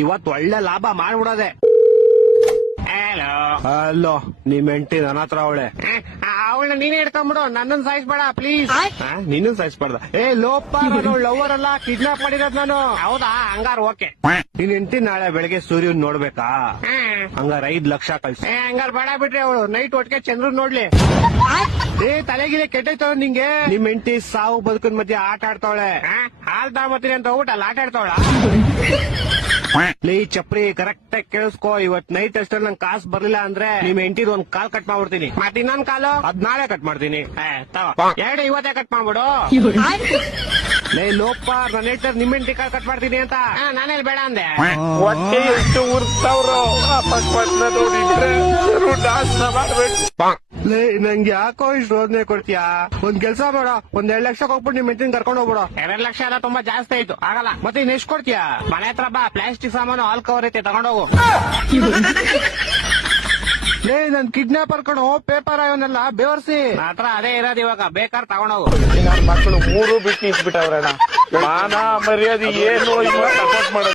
ಇವತ್ ಒಳ್ಳೆ ಲಾಭ ಮಾಡ್ಬಿಡೋದೆ. ಹಲೋ, ಅಲ್ಲೋ ನಿಮ್ ಹೆಂಡತಿ ನನ್ನ ಹತ್ರ ಅವಳೆ. ಅವಳನ್ನ ನೀನೇ ಇಟ್ಕೊಂಡ್ಬಿಡು, ನನ್ನನ್ ಸಾಯಿಸ್ಬೇಡ ಪ್ಲೀಸ್. ನೀನು ಸಾಯಿಸ್ಬಾರ್ದ. ಲೋಪ, ನಾನು ಲವರ್ ಅಲ್ಲ, ಕಿಡ್ನಾಪ್ ಮಾಡಿರೋದ್ ನಾನು. ಹೌದಾ, ಹಂಗಾರ ಓಕೆ. ನಿನ್ ಹೆಂಡತಿ ನಾಳೆ ಬೆಳಗ್ಗೆ ಸೂರ್ಯನ್ ನೋಡ್ಬೇಕಾ? ಹಂಗಾರ 5 ಲಕ್ಷ ಕಳ್ಸಿ. ಹಂಗಾರ ಬೇಡ ಬಿಟ್ರಿ, ಅವಳು ನೈಟ್ ಒಟ್ಟಿಗೆ ಚಂದ್ರ ನೋಡ್ಲಿ. ತಲೆಗಿಲೆ ಕೆಟ್ಟೈತವ ನಿಂಗೆ. ನಿಮ್ ಹೆಂಡತಿ ಸಾವು ಬದುಕಿನ ಮಧ್ಯೆ ಆಟ ಆಡ್ತಾವಳೆ. ಹಾಲ್ ತಗೊಂಬತ್ತೀನಿ ಅಂತ ಹೋಗ್ಬಿಟ್ಟು ಅಲ್ಲಿ ಆಟ ಆಡ್ತಾವಳ. ಲೇ ಚಪ್ರಿ, ಕರೆಕ್ಟ್ ಆಗಿ ಕೇಳಿಸ್ಕೋ. ಇವತ್ ನೈಟ್ ಅಷ್ಟಲ್ಲಿ ನಂಗೆ ಕಾಸು ಬರ್ಲಿಲ್ಲ ಅಂದ್ರೆ ನಿಮ್ ಹೆಂಡತಿದ್ ಒಂದ್ ಕಾಲ್ ಕಟ್ ಮಾಡ್ಬಿಡ್ತೀನಿ. ಮತ್ತೆ ಇನ್ನೊಂದ್ ಕಾಲು ಅದ್ ನಾಳೆ ಕಟ್ ಮಾಡ್ತೀನಿ. ಎರಡು ಇವತ್ತೇ ಕಟ್ ಮಾಡ್ಬಿಡು. ಲೇ ಲೋಪ, ನನ್ನ ಹೇಳ್ತಾರೆ ನಿಮ್ ಹೆಂಡತಿ ಕಾಲ್ ಕಟ್ ಮಾಡ್ತೀನಿ ಅಂತ. ನಾನೇಲಿ ಬೇಡ ಅಂದೆ. ಹೊಟ್ಟೆ ಎಷ್ಟು ಉರ್ತಾವ್ರೋ, ಅಕಸ್ಮಾತ್ ನೋಡಿದ್ರೆ ಡಾನ್ಸ್ ಮಾಡ್ಬೇಕು. ಲೇ ನಂಗೆ ಯಾಕೋ ಇಷ್ಟು ರೋದನೆ ಕೊಡ್ತೀಯಾ? ಒಂದ್ ಕೆಲ್ಸ ಮಾಡ, ಒಂದ್ 2 ಲಕ್ಷ ಹೋಗ್ಬಿಟ್ಟು ನಿಮ್ ಹೆಂಡತಿನ ಕರ್ಕೊಂಡು ಹೋಗ್ಬಿಡು. 2 ಲಕ್ಷ ಎಲ್ಲ ತುಂಬಾ ಜಾಸ್ತಿ ಆಯ್ತು, ಆಗಲ್ಲ. ಮತ್ತೆ ಇನ್ ಎಷ್ಟ್ ಕೊಡ್ತೀಯಾ? ಮನೆ ಹತ್ರ ಬಾ, ಪ್ಲಾಸ್ಟಿಕ್ ಸಾಮಾನು ಹಾಲ್ ಕವರ್ ಐತೆ, ತಗೊಂಡೋಗು. ಲೇ ನನ್ ಕಿಡ್ನಾಪರ್ ಕಣೋ, ಪೇಪರ್ ಅವನ್ನೆಲ್ಲ ಬೇವರ್ಸಿ. ನನ್ನ ಹತ್ರ ಅದೇ ಇರೋದು, ಇವಾಗ ಬೇಕಾದ್ರೆ ತಗೊಂಡೋಗು. ನನ್ನ ಮಕ್ಕಳು 3 ಬಿಟ್ಟು ಇಟ್ಬಿಟ್ಟವ್ರಣ್ಣ. ಮಾನ ಮರ್ಯಾದೆ ಏನು ಇವಾಗ ಸಪೋರ್ಟ್ ಮಾಡೋದು.